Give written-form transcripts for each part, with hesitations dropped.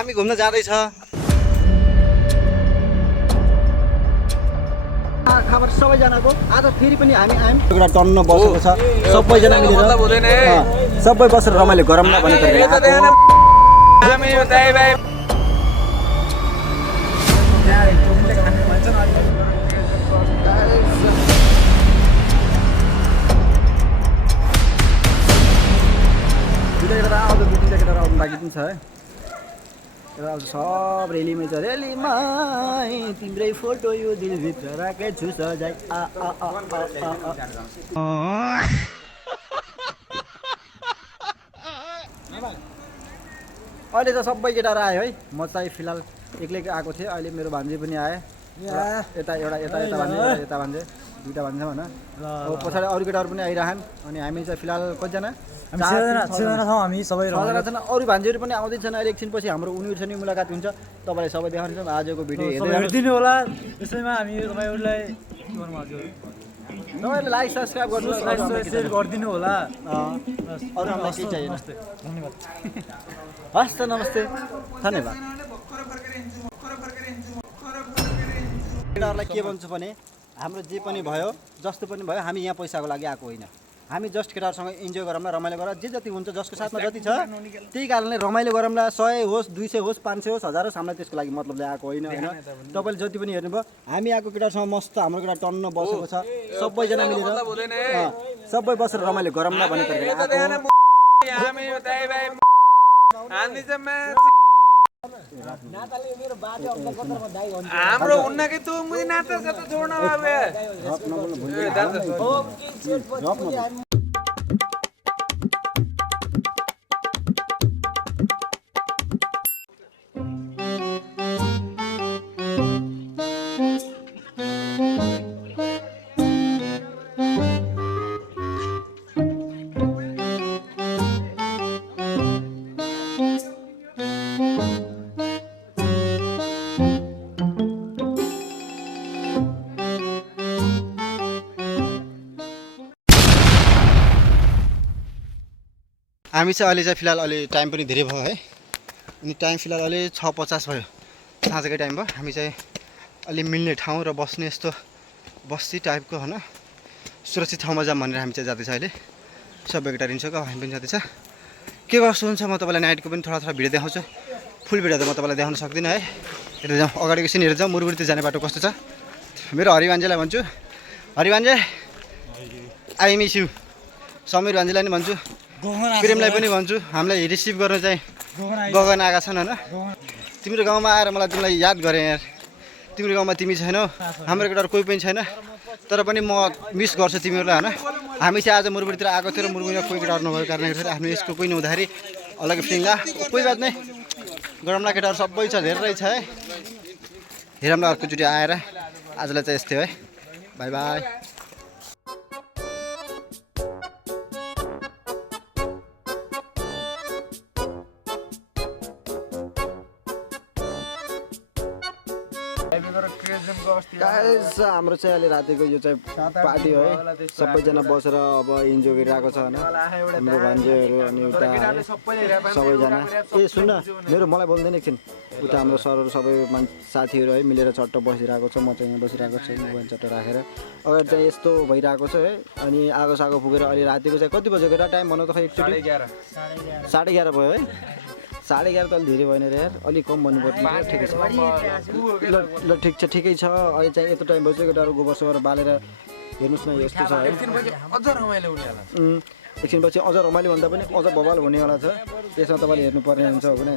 हामी घुम्न जाँदैछ। खबर सबैजनाको आज फेरि पनि हामी आयौँ। एउटा टन्न बसेको छ सबैजना मिलेर सबै बसेर रमाइलो गरौँ न भनेर बाँकी छ है। सब रेलीमै छ, रेलीमा तिम्रै फोटो यो दिलभित्र राखेको छु सजाय। अहिले त सबै केटाहरू आयो है। म चाहिँ फिलहाल एक्लै आएको थिएँ। अहिले मेरो भान्जी पनि आए। यता एउटा यता भान्जे यता भान्जे दुईवटा भान्जा भन। अब पछाडि अरू केटाहरू पनि आइरहन्। अनि हामी चाहिँ फिलहाल कतिजना? छजना छौँ हामी सबै। अरू भान्जीहरू पनि आउँदैछन्। अहिले एकछिनपछि हाम्रो उनीहरूसँग मुलाकात हुन्छ। तपाईँलाई सबै देखाउँछौँ। आजको भिडियो हेरिदिनु होला। त्यसैमा हामी तपाईँहरूलाई के भन्नु हजुर, तपाईँहरूले लाइक सब्सक्राइब गर्नुहोस्, सेयर गरिदिनु होला। अरू हामीलाई केही चाहिएन। धन्यवाद। हस् त, नमस्ते, धन्यवाद। केटाहरूलाई के भन्छु भने हाम्रो जे पनि भयो जस्तो पनि भयो हामी यहाँ पैसाको लागि आएको होइन। हामी जस्ट केटाहरूसँग इन्जोय गरौँला, रमाइलो गरौँ। जे जति हुन्छ जसको साथमा जति छ त्यही कारणले रमाइलो गरौँला। 100 होस्, 200 होस्, 500 होस्, 1000 होस्, हामीलाई त्यसको लागि मतलबले आएको होइन होइन। तपाईँले जति पनि हेर्नुभयो हामी आएको केटाहरूसँग मस्त हाम्रो केटा टन्न बसेको छ सबैजना मिलेर सबै बसेर रमाइलो गरौँला भनेर हाम्रो हुन्न कि तँ मुझे नाता छ त छोड्न बाबे। हामी चाहिँ अहिले चाहिँ फिलहाल अलि टाइम पनि धेरै भयो है। अनि टाइम फिलहाल अलि 6:50 भयो, साँझकै टाइम भयो। हामी चाहिँ अलि मिल्ने ठाउँ र बस्ने यस्तो बस्ती टाइपको होइन सुरक्षित ठाउँमा जाऊँ भनेर हामी चाहिँ जाँदैछ। अहिले सबै केटा रिन्छ हामी पनि जाँदैछ। के कस्तो हुन्छ म तपाईँलाई नाइटको पनि थोडा भिडियो देखाउँछु। फुल भिडियो त म तपाईँलाई देखाउन सक्दिनँ है। यता जाउँ, अगाडिको सिन हेरेर जाउँ। मुरबुरीतिर जाने बाटो कस्तो छ। मेरो हरिभान्जेलाई भन्छु, हरिभान्जे आई मिस यु। समीर भान्जीलाई नि भन्छु, प्रेमलाई पनि भन्छु। हामीलाई रिसिभ गर्न चाहिँ गगन आएका छन् होइन। तिम्रो गाउँमा आएर मलाई तिमीलाई याद गरेँ यार। तिम्रो गाउँमा तिमी छैनौ, हाम्रो केटाहरू कोही पनि छैन। तर पनि म मिस गर्छु तिमीहरूलाई होइन। हामी चाहिँ आज मुरबुरीतिर आएको थियो र मुरबुरीमा कोही केटाहरू नभएको कारणले गर्दा हामी यसको कोही नहुँदाखेरि अलग्गै फिलिङ कोही बात नै गरमला केटाहरू सबै छ, धेरै छ है। हेरौँला अर्कोचोटि आएर। आजलाई चाहिँ यस्तै है। By by. हाम्रो चाहिँ अहिले रातिको यो चाहिँ पार्टी हो है। सबैजना बसेर अब इन्जोय गरिरहेको छ होइन। हाम्रो भान्जेहरू अनि उता सबैजना। ए सुन्न, मेरो मलाई बोल्दैन एकछिन। उता हाम्रो सरहरू सबै साथीहरू है मिलेर चट्ट बसिरहेको छ। म चाहिँ यहाँ बसिरहेको छु मोबाइल चट्ट राखेर। अगाडि चाहिँ यस्तो भइरहेको छ है। अनि आगो सागो पुगेर अहिले रातिको चाहिँ कति बजेको र टाइम भन्नु त खै एकचोटि 11:30 भयो है। 11:30 त अलिक धेरै भएन रे यार, अलिक कम भन्नुपर्ने। ठिकै छ ल, ठिक छ, ठिकै छ। अहिले चाहिँ यत्रो टाइम भइसक्यो केटाहरू गोबर सोबर बालेर हेर्नुहोस् न यस्तो छ है। एकछिनपछि अझ रमाइलो भन्दा पनि अझ बवाल हुनेवाला छ। त्यसमा तपाईँले हेर्नुपर्ने हुन्छ हो भने।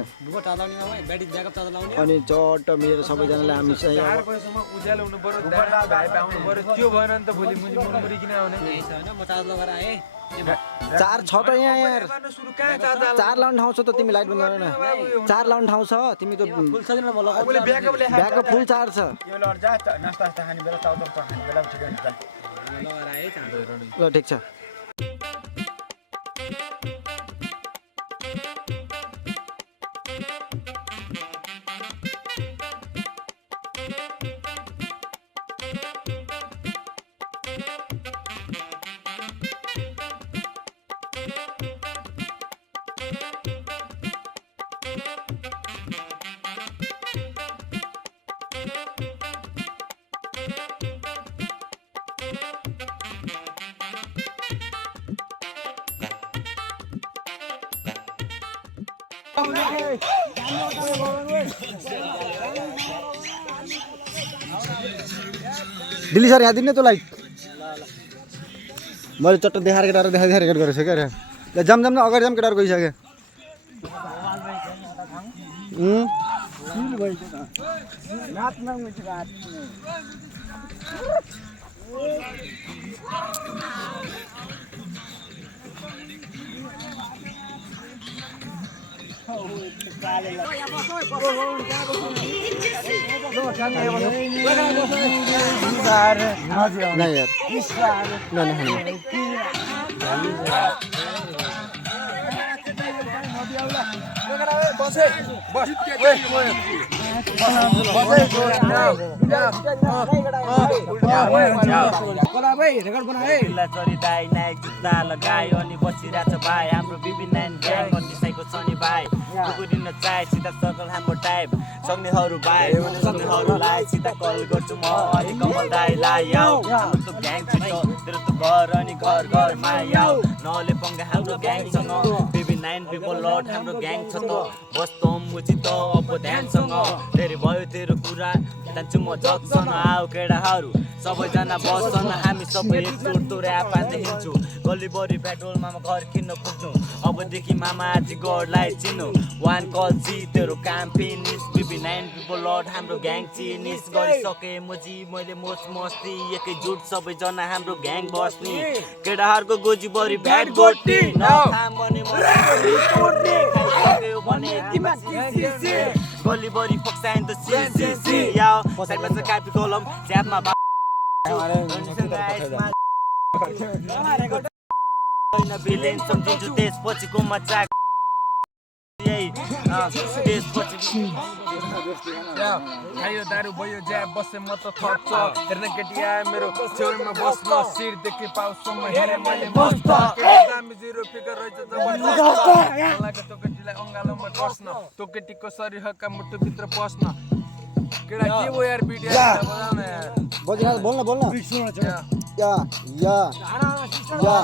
अनि चट्ट मिलेर सबैजनाले हामी चाहिँ चार छ त यहाँ यार। 4 लाउन ठाउँ छ त। तिमी लाइट बन्द गर न। 4 लाउन ठाउँ छ। तिमी त ब्याकअप फुल चार्ज छ। ल ठिक छ। दिल्ली सर यहाँ दिने त लाइट मैले चट्ट देखाएर केटाहरू देखाएर रेकर्ड गरेको छु क्या अरे ल जाम जाम न अगाडि जाम केटाहरू गइसक्यो नहीं यार नहीं चोरी दाई नायक जुत्ता लगायो अनि बसिरहेछ भाइ हाम्रो विभिन्न ग्याङ बसिसकेको छ नि भाइ कुकुरिन चाहे सिधा सर्कल हाम्रो टाइप सक्नेहरू भाइ सक्नेहरूलाई सिधा कल गर्छु म अनि कमल दाईलाई आऊ हाम्रो त ग्याङ छिटो तेरो त घर अनि घर घरमा आऊ नले पंगा हाम्रो ग्याङसँग विभिन्न पिपल लट हाम्रो ग्याङ छ त बस्तो मुची त अब ध्यानसँग धेरै भयो तेरो कुरा जान्छु म जगसँग आऊ केटाहरू सबैजना बस्छन् हामी सबै एकजुट तो ऱ्याप हान्दै हिँड्छु गल्लीभरि पेट्रोलमा घर किन्न पुग्नु अबदेखि मामा आजी गडलाई चिन्नु वान कल जी तेरो काम फिनिस विभिन्न पिपल लट हाम्रो ग्याङ चिनिस गरिसके मुजी मैले मोस मस्ती एकैजुट सबैजना हाम्रो ग्याङ बस्ने केटाहरूको गोजीभरि भ्याट गोटी नखाम भने गल्लीभरि फक्साइन त सी याओ साइडमा चाहिँ कापी कलम च्यापमा भिलेन सम्झिन्छु त्यसपछिको मचा खायो दारू भयो ज्याब बसे म त थप्छ हेर्न केटी आयो मेरो छेउमा बस्न शिरदेखि पाउसम्म हेरे मैले मस्त दामी जिरो फिगर रहेछ जबरजस्त मलाई त्यो केटीलाई अङ्गालोमा कस्न त्यो केटीको शरीरका मुटुभित्र पस्न केटा के भयो यार बिट यार बजाउन यार बजना बोल्न या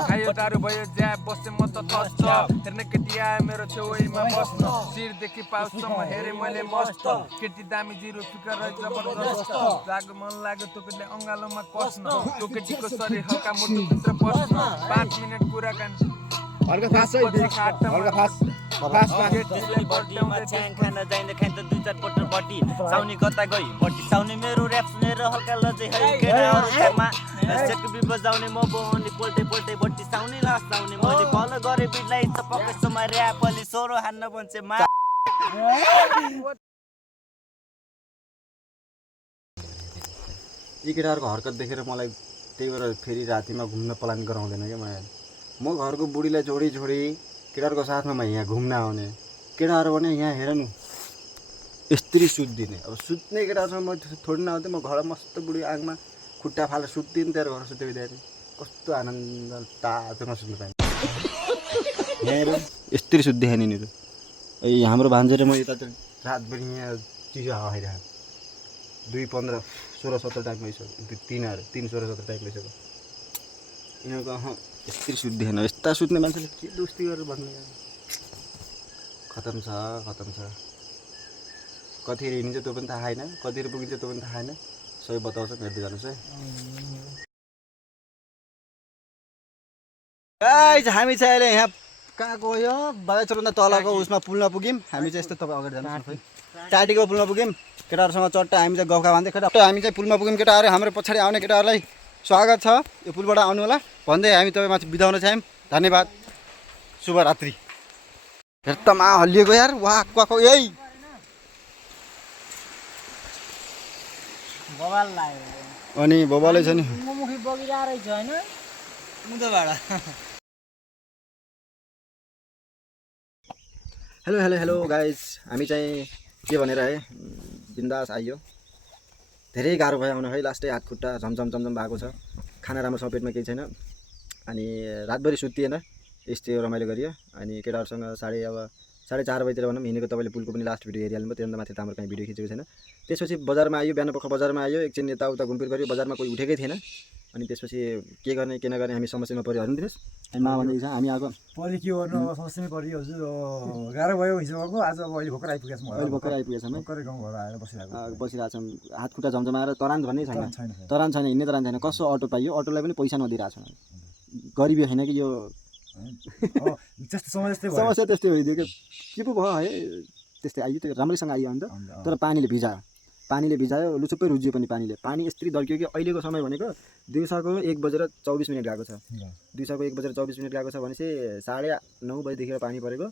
खायो दारू भयो ज्याब बसे म त थप्छ हेर्न केटी आयो मेरो छेउमा बस्न शिरदेखि पाउसम्म हेरे मैले मस्त केटी दामी जिरो फिकर रहेछ जबरजस्त जागो मन लाग्यो त्यो केटीले अङ्गालोमा कस्न त्यो केटीको शरीर हल्का मुटुभित्र पस्न 5 मिनेट कुराकानी हल्का फास्ट हल्का फास्ट बट्टीमा छ्याङ खान जाइँदा खाइन त 2-4 पल्ट बट्टी साउनी कता गई बट्टी साउनी मेरो ऱ्याप सुनेर हल्का लजै है केटाहरू छ्यामा सेकबी बजाउने म बोनी पोल्टे पोल्टे बट्टी साउनी लास साउनी मैले फलो गरे बिटलाई त पक्केसम्म ऱ्याप अलि सोरो हान्न बन्छ मा यी केटाहरूको हरकत देखेर मलाई त्यही भएर फेरि रातिमा घुम्न प्लान गराउँदैन क्या म घरको बुढीलाई छोडी केटाहरूको साथमा म यहाँ घुम्न आउने केटाहरू भने यहाँ हेर न यस्तरी सुत्दिने अब सुत्ने केटाहरूसँग म थोडी नआउँथेँ म घर मस्त बुढी आगमा खुट्टा फालेर सुत्दिनँ त्यहाँ घर सुत्यो बिहान कस्तो आनन्द तातोमा सुत्नु पाएँ यहाँ यस्तरी सुत्दै यहाँनिर हाम्रो भान्जे र म यता त रातभरि यहाँ चिसो हावा खाइरहेको 2:15 16-17 टाइम भइसक्यो 3:16-17 टाइम भइसक्यो यिनीहरूको यस्तरी सुत्दैन यस्ता सुत्ने मान्छेले के दोस्ती गरेर भन्ने खतम छ कतिखेर हिँडिन्छ त्यो पनि थाहा छैन कतिखेर पुगिन्छ त्यो पनि थाहा छैन सबै बताउँछ हेर्दै जानुहोस् है गाइस हामी चाहिँ अहिले यहाँ कहाँ गयो बाजाचौरन्दा तलको उसमा पुलमा पुग्यौँ हामी चाहिँ यस्तो तपाईँ अगाडि जानुहोस् खै टाटीको पुलमा पुग्यौँ केटाहरूसँग चट्टा हामी चाहिँ गफका भन्दै केटा हामी चाहिँ पुलमा पुग्यौँ केटाहरू हाम्रो पछाडि आउने केटाहरूलाई स्वागत छ यो पुलबाट आउनु होला भन्दै हामी तपाईँमाथि बिताउन चाह्यौँ धन्यवाद शुभरात्रि हेर्तमा हल्लिएको यार वाह क्वाको यही बवाल लाग्यो अनि बबालै छ नि मुखी बगिरहेको रहेछ होइन मुदबाट हेलो गाइज हामी चाहिँ के भनेर है बिन्दास आइयो धेरै गाह्रो भयो आउन है लास्टै हात खुट्टा झमझम भएको छ खाना राम्रोसँग पेटमा केही छैन अनि रातभरि सुत्तिएन यस्तै रमाइलो गरियो अनि केटाहरूसँग 4:30 बजीतिर भनौँ हिँडेको तपाईँले पुलको पनि लास्ट भिडियो हेरिहाल्नु भयो त्योभन्दा माथि हाम्रो कहीँ भिडियो खिचेको छैन त्यसपछि बजारमा आयो बिहान पख बजारमा आयो एकछिन यताउता घुमफिर गऱ्यो बजारमा कोही उठेकै थिएन अनि त्यसपछि के गर्ने के नगर्ने हामी समस्यामा पऱ्यो होइन दिनेश अनि मा भन्दै छ हामी आएको परि के गर्नु अब समस्यामै परियो हजुर गाह्रो भयो हिजोको आज अब अहिले भर्खर आइपुगेको छु म अहिले भर्खर आइपुगेछ हामी भर्खरै गाउँ घर आएर बसिरहेको बसिरहेको छौँ हात खुट्टा झम्झमाएर तरान भन्ने छैन छैन तरान छैन हिँड्ने तरान छैन कसो अटो पाइयो अटोलाई पनि पैसा नदिइरहेको छ गरिबी होइन कि यो अब जस्तो समय जस्तै भयो समस्या त्यस्तै भइदियो के पो भयो है त्यस्तै आइयो त्यो राम्रैसँग आइयो अन्त तर पानीले भिजायो लुचुप्पै रुजियो पनि पानी यस्तरी दर्कियो कि अहिलेको समय भनेको दिउँसोको 1:24 गएको छ दिउँसोको 1:24 गएको छ भनेपछि 9:30 बजीदेखि पानी परेको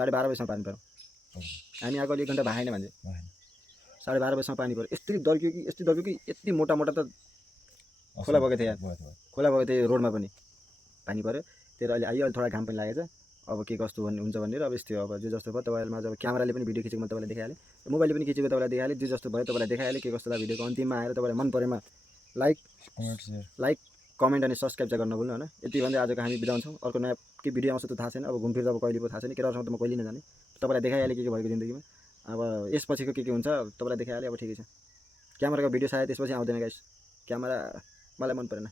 12:30 बजीसम्म पानी पऱ्यो हामी आएको 1 घन्टा भाएन भन्छ 12:30 बजीसम्म पानी पऱ्यो यस्तरी दर्कियो कि यति मोटा त खोला बगेको थियो खोला बगेको थियो रोडमा पनि पानी पऱ्यो त्यो अहिले आइयो अहिले थोडा घाम पनि लागेको छ अब के कस्तो हुन्छ भनेर अब यस्तो अब जे जस्तो भयो तपाईँहरूमा जब क्यामेराले पनि भिडियो खिचेको म तपाईँलाई देखाइहालेँ मोबाइलले पनि खिचेको तपाईँलाई देखाइहालेँ जे जस्तो भयो तपाईँलाई देखाइहालेँ के कस्तो लाग्यो भिडियोको अन्तिममा आएर तपाईँलाई मन परेमा लाइक कमेन्ट अनि सब्सक्राइब चाहिँ गर्न नभुल्नु होइन यति भन्दै आजको हामी बिदा हुन्छौँ अर्को नयाँ के भिडियो आउँछ त थाहा छैन अब घुमफिर अब कहिले पो थाहा छैन केटाहरूसँग त म कहिले नजाने तपाईँलाई देखाइहालेँ के भएको जिन्दगीमा अब यसपछिको के हुन्छ तपाईँलाई देखाइहालेँ अब ठिकै छ क्यामेराको भिडियो सायद त्यसपछि आउँदैन गाइस क्यामेरा मलाई मन परेन